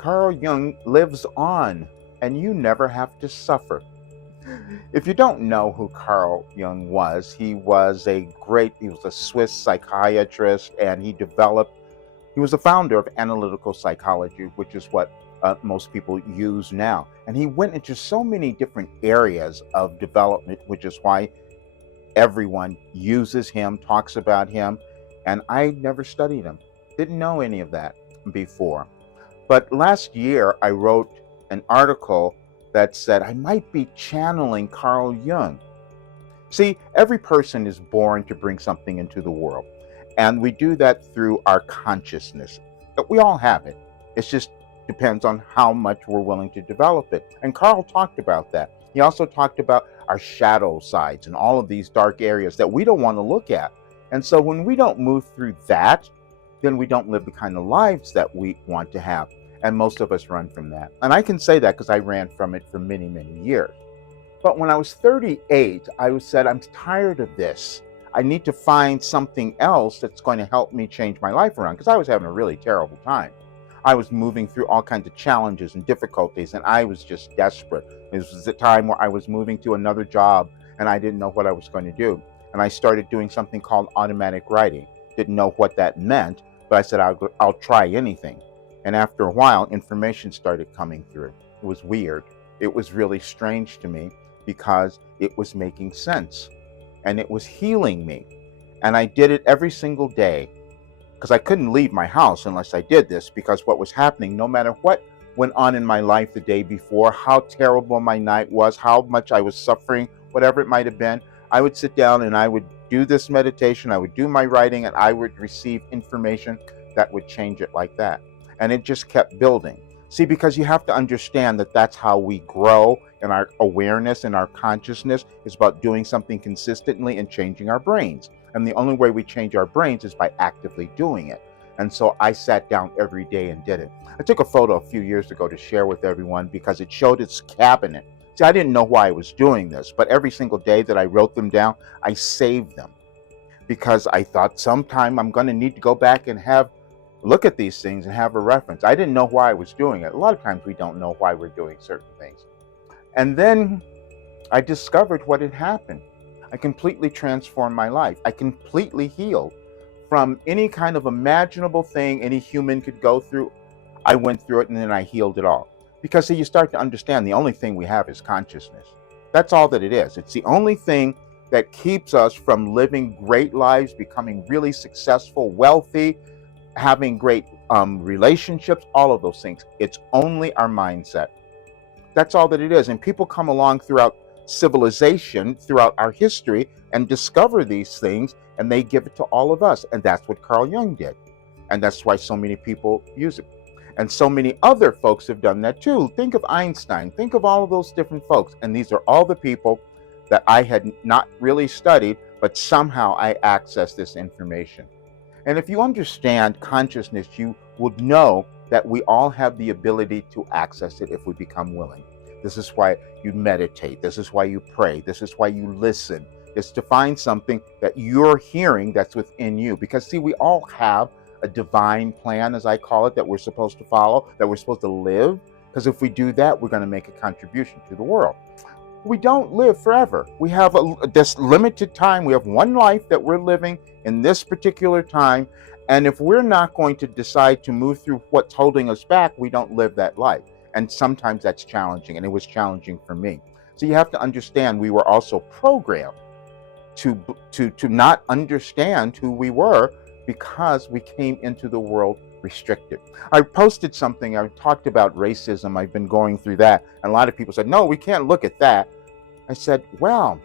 Carl Jung lives on, and you never have to suffer. If you don't know who Carl Jung was, he was a Swiss psychiatrist, and he was the founder of analytical psychology, which is what most people use now. And he went into so many different areas of development, which is why everyone uses him, talks about him. And I never studied him, didn't know any of that before. But last year, I wrote an article that said I might be channeling Carl Jung. See, every person is born to bring something into the world, and we do that through our consciousness. We all have it. It just depends on how much we're willing to develop it. And Carl talked about that. He also talked about our shadow sides and all of these dark areas that we don't want to look at. And so when we don't move through that, then we don't live the kind of lives that we want to have. And most of us run from that. And I can say that because I ran from it for many, many years. But when I was 38, I said, I'm tired of this. I need to find something else that's going to help me change my life around, because I was having a really terrible time. I was moving through all kinds of challenges and difficulties, and I was just desperate. This was the time where I was moving to another job, and I didn't know what I was going to do. And I started doing something called automatic writing. Didn't know what that meant, but I said, I'll try anything. And after a while, information started coming through. It was weird. It was really strange to me because it was making sense and it was healing me. And I did it every single day because I couldn't leave my house unless I did this, because what was happening, no matter what went on in my life the day before, how terrible my night was, how much I was suffering, whatever it might have been, I would sit down and I would do this meditation, I would do my writing, and I would receive information that would change it like that. And it just kept building. See, because you have to understand that that's how we grow in our awareness and our consciousness, is about doing something consistently and changing our brains. And the only way we change our brains is by actively doing it. And so I sat down every day and did it. I took a photo a few years ago to share with everyone because it showed its cabinet. See, I didn't know why I was doing this, but every single day that I wrote them down, I saved them because I thought sometime I'm going to need to go back and look at these things and have a reference. I didn't know why I was doing it. A lot of times we don't know why we're doing certain things. And then I discovered what had happened. I completely transformed my life. I completely healed from any kind of imaginable thing any human could go through. I went through it and then I healed it all. Because see, you start to understand the only thing we have is consciousness. That's all that it is. It's the only thing that keeps us from living great lives, becoming really successful, wealthy, having great relationships, all of those things. It's only our mindset. That's all that it is. And people come along throughout civilization, throughout our history, and discover these things, and they give it to all of us. And that's what Carl Jung did. And that's why so many people use it. And so many other folks have done that too. Think of Einstein. Think of all of those different folks. And these are all the people that I had not really studied, but somehow I accessed this information. And if you understand consciousness, you would know that we all have the ability to access it if we become willing. This is why you meditate. This is why you pray. This is why you listen. It's to find something that you're hearing that's within you. Because see, we all have a divine plan, as I call it, that we're supposed to follow, that we're supposed to live. Because if we do that, we're going to make a contribution to the world. We don't live forever. We have this limited time. We have one life that we're living in this particular time. And if we're not going to decide to move through what's holding us back, we don't live that life. And sometimes that's challenging. And it was challenging for me. So you have to understand we were also programmed to not understand who we were because we came into the world restricted. I posted something, I talked about racism, I've been going through that, and a lot of people said, no, we can't look at that. I said, well,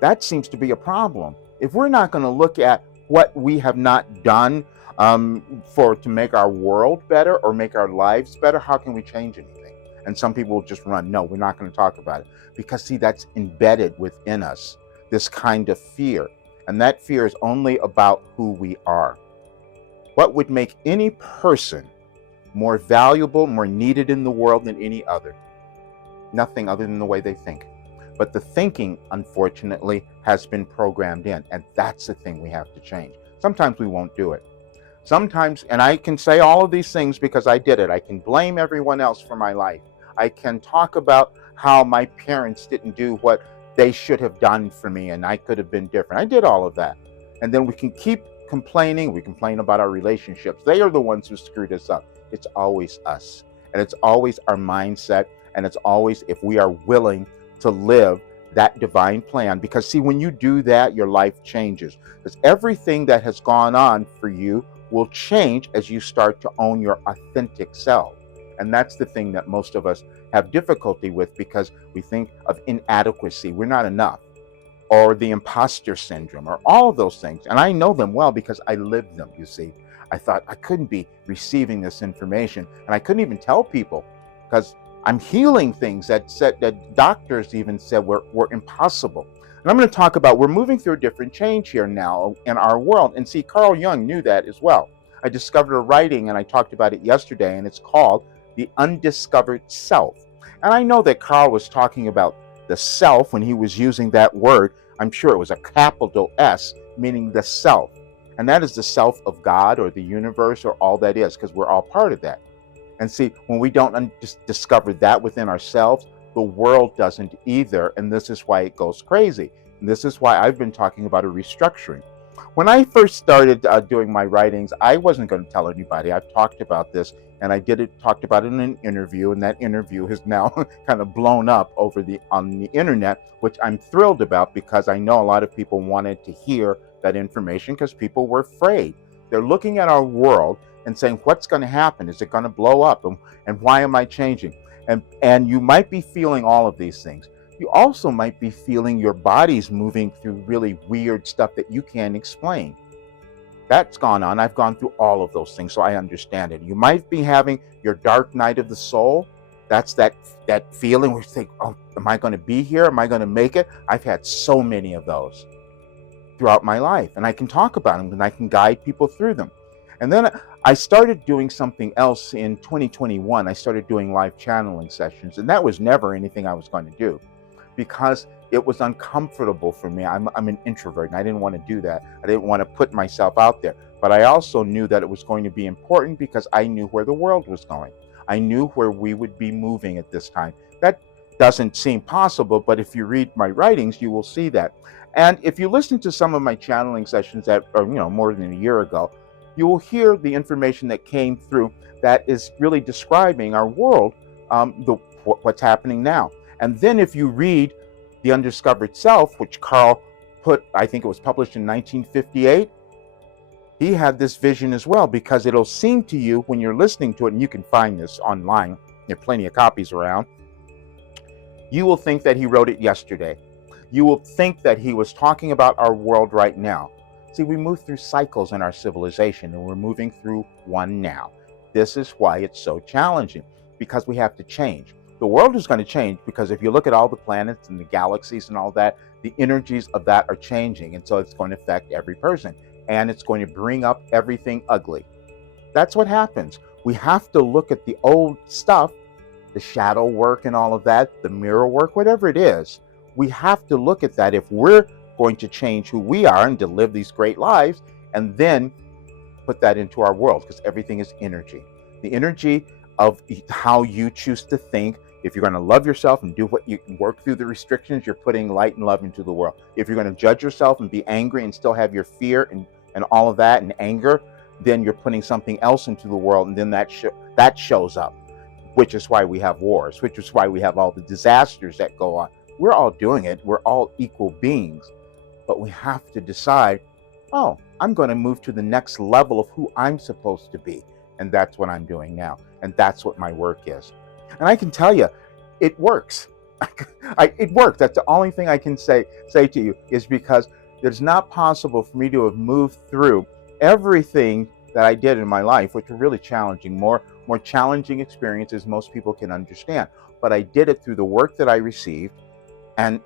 that seems to be a problem. If we're not going to look at what we have not done to make our world better or make our lives better, how can we change anything? And some people will just run, no, we're not going to talk about it. Because see, that's embedded within us, this kind of fear. And that fear is only about who we are. What would make any person more valuable, more needed in the world than any other? Nothing other than the way they think. But the thinking, unfortunately, has been programmed in, and that's the thing we have to change. Sometimes we won't do it. Sometimes, and I can say all of these things because I did it. I can blame everyone else for my life. I can talk about how my parents didn't do what they should have done for me and I could have been different. I did all of that. And then we can keep complaining. We complain about our relationships. They are the ones who screwed us up. It's always us. And it's always our mindset. And it's always if we are willing to live that divine plan. Because, see, when you do that, your life changes. Because everything that has gone on for you will change as you start to own your authentic self. And that's the thing that most of us have difficulty with because we think of inadequacy. We're not enough. Or the imposter syndrome, or all of those things. And I know them well because I lived them, you see. I thought I couldn't be receiving this information. And I couldn't even tell people because I'm healing things that doctors even said were impossible. And I'm going to talk about, we're moving through a different change here now in our world. And see, Carl Jung knew that as well. I discovered a writing, and I talked about it yesterday, and it's called The Undiscovered Self. And I know that Carl was talking about the self when he was using that word. I'm sure it was a capital S, meaning the self. And that is the self of God or the universe or all that is, because we're all part of that. And see, when we don't discover that within ourselves, the world doesn't either. And this is why it goes crazy. And this is why I've been talking about a restructuring. When I first started doing my writings, I wasn't going to tell anybody. I've talked about this, and talked about it in an interview, and that interview has now kind of blown up on the internet, which I'm thrilled about because I know a lot of people wanted to hear that information because people were afraid. They're looking at our world and saying, what's going to happen? Is it going to blow up? And why am I changing? And you might be feeling all of these things. You also might be feeling your body's moving through really weird stuff that you can't explain. That's gone on. I've gone through all of those things, so I understand it. You might be having your dark night of the soul. That's that feeling where you think, oh, am I going to be here? Am I going to make it? I've had so many of those throughout my life, and I can talk about them, and I can guide people through them. And then I started doing something else in 2021. I started doing live channeling sessions, and that was never anything I was going to do because it was uncomfortable for me. I'm an introvert, and I didn't want to do that. I didn't want to put myself out there. But I also knew that it was going to be important because I knew where the world was going. I knew where we would be moving at this time. That doesn't seem possible, but if you read my writings, you will see that. And if you listen to some of my channeling sessions that are, more than a year ago, you will hear the information that came through that is really describing our world, what's happening now. And then if you read The Undiscovered Self, which Carl put, I think it was published in 1958, he had this vision as well, because it'll seem to you when you're listening to it, and you can find this online, there are plenty of copies around, you will think that he wrote it yesterday. You will think that he was talking about our world right now. See, we move through cycles in our civilization, and we're moving through one now. This is why it's so challenging, because we have to change. The world is going to change because if you look at all the planets and the galaxies and all that, the energies of that are changing. And so it's going to affect every person, and it's going to bring up everything ugly. That's what happens. We have to look at the old stuff, the shadow work and all of that, the mirror work, whatever it is. We have to look at that if we're going to change who we are and to live these great lives, and then put that into our world, because everything is energy. The energy of how you choose to think. If you're going to love yourself and do what you work through the restrictions, you're putting light and love into the world. If you're going to judge yourself and be angry and still have your fear and all of that and anger, then you're putting something else into the world, and then that shows up, which is why we have wars, which is why we have all the disasters that go on. We're all doing it. We're all equal beings, but we have to decide, oh, I'm going to move to the next level of who I'm supposed to be. And that's what I'm doing now. And that's what my work is. And I can tell you, it works. It works. That's the only thing I can say to you, is because it's not possible for me to have moved through everything that I did in my life, which were really challenging, more challenging experiences most people can understand. But I did it through the work that I received, and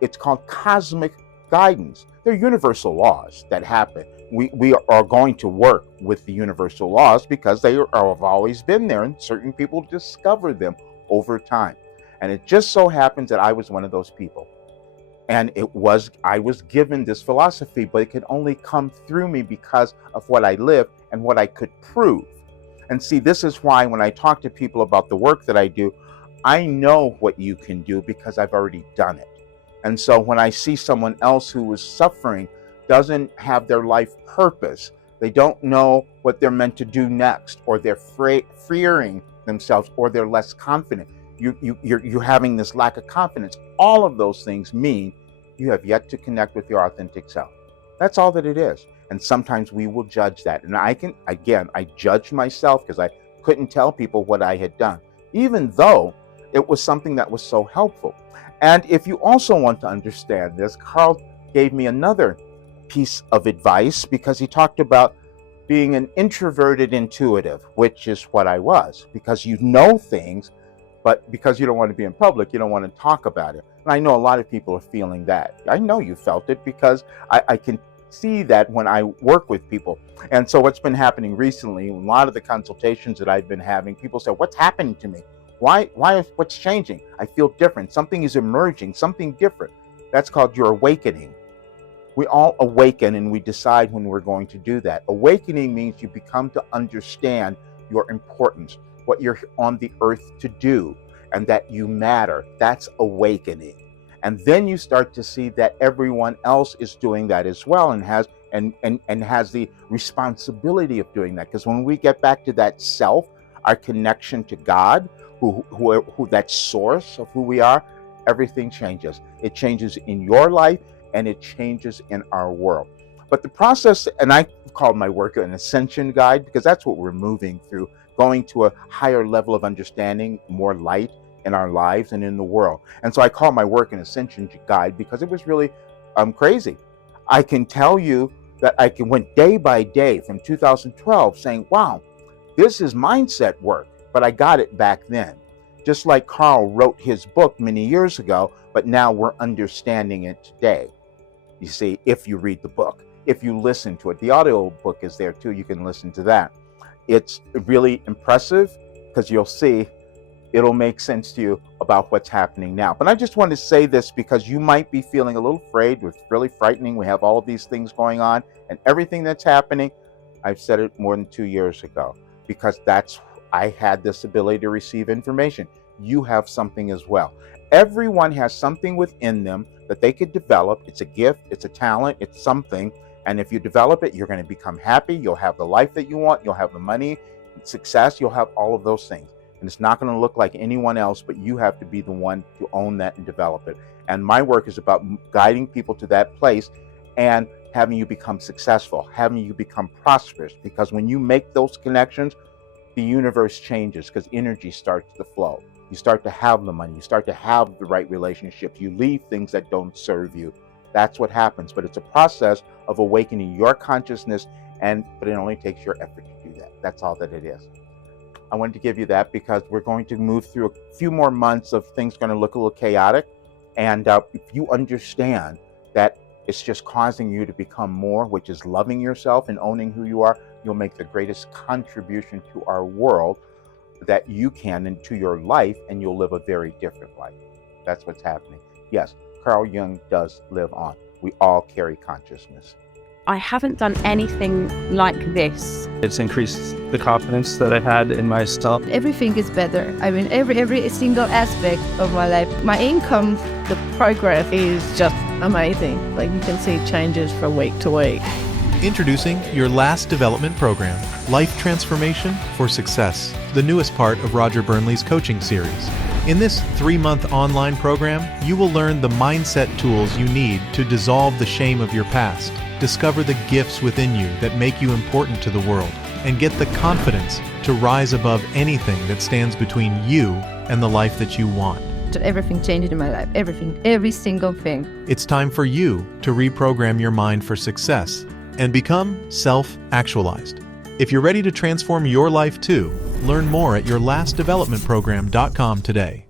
it's called cosmic guidance. They're universal laws that happen. We are going to work with the universal laws because they have always been there, and certain people discover them over time. And it just so happens that I was one of those people. And I was given this philosophy, but it could only come through me because of what I lived and what I could prove. And see, this is why when I talk to people about the work that I do, I know what you can do because I've already done it. And so when I see someone else who is suffering, doesn't have their life purpose, they don't know what they're meant to do next, or they're fearing themselves, or they're less confident. You're having this lack of confidence. All of those things mean you have yet to connect with your authentic self. That's all that it is. And sometimes we will judge that. And I judged myself because I couldn't tell people what I had done, even though it was something that was so helpful. And if you also want to understand this, Carl gave me another piece of advice because he talked about being an introverted intuitive, which is what I was, because you know things, but because you don't want to be in public, you don't want to talk about it. And I know a lot of people are feeling that. I know you felt it because I can see that when I work with people. And so what's been happening recently, a lot of the consultations that I've been having, people say, what's happening to me? What's changing? I feel different. Something is emerging, something different. That's called your awakening. We all awaken and we decide when we're going to do that. Awakening means you become to understand your importance, what you're on the earth to do, and that you matter. That's awakening. And then you start to see that everyone else is doing that as well, and has the responsibility of doing that. Because when we get back to that self, our connection to God, who that source of who we are, everything changes. It changes in your life and it changes in our world. But the process, and I call my work an ascension guide because that's what we're moving through, going to a higher level of understanding, more light in our lives and in the world. And so I call my work an ascension guide because it was really crazy. I can tell you that went day by day from 2012 saying, wow, this is mindset work, but I got it back then. Just like Carl wrote his book many years ago, but now we're understanding it today. You see, if you read the book, if you listen to it, the audio book is there too, you can listen to that. It's really impressive because you'll see it'll make sense to you about what's happening now. But I just want to say this because you might be feeling a little afraid. It's really frightening. We have all of these things going on and everything that's happening. I've said it more than 2 years ago because I had this ability to receive information. You have something as well. Everyone has something within them that they could develop. It's a gift, it's a talent, it's something. And if you develop it, you're going to become happy. You'll have the life that you want. You'll have the money, success. You'll have all of those things. And it's not going to look like anyone else, but you have to be the one to own that and develop it. And my work is about guiding people to that place and having you become successful, having you become prosperous. Because when you make those connections, the universe changes because energy starts to flow. You start to have the money. You start to have the right relationships. You leave things that don't serve you. That's what happens. But it's a process of awakening your consciousness, but it only takes your effort to do that. That's all that it is. I wanted to give you that because we're going to move through a few more months of things going to look a little chaotic. And if you understand that it's just causing you to become more, which is loving yourself and owning who you are, you'll make the greatest contribution to our world that you can and to your life, and you'll live a very different life. That's what's happening. Yes, Carl Jung does live on. We all carry consciousness. I haven't done anything like this. It's increased the confidence that I had in myself. Everything is better. I mean, every single aspect of my life. My income, the progress is just amazing. Like you can see changes from week to week. Introducing your last development program, Life Transformation for Success, the newest part of Roger Burnley's coaching series. In this 3-month online program, you will learn the mindset tools you need to dissolve the shame of your past, discover the gifts within you that make you important to the world, and get the confidence to rise above anything that stands between you and the life that you want. Everything changed in my life. Everything, every single thing. It's time for you to reprogram your mind for success and become self-actualized. If you're ready to transform your life too, learn more at yourlastdevelopmentprogram.com today.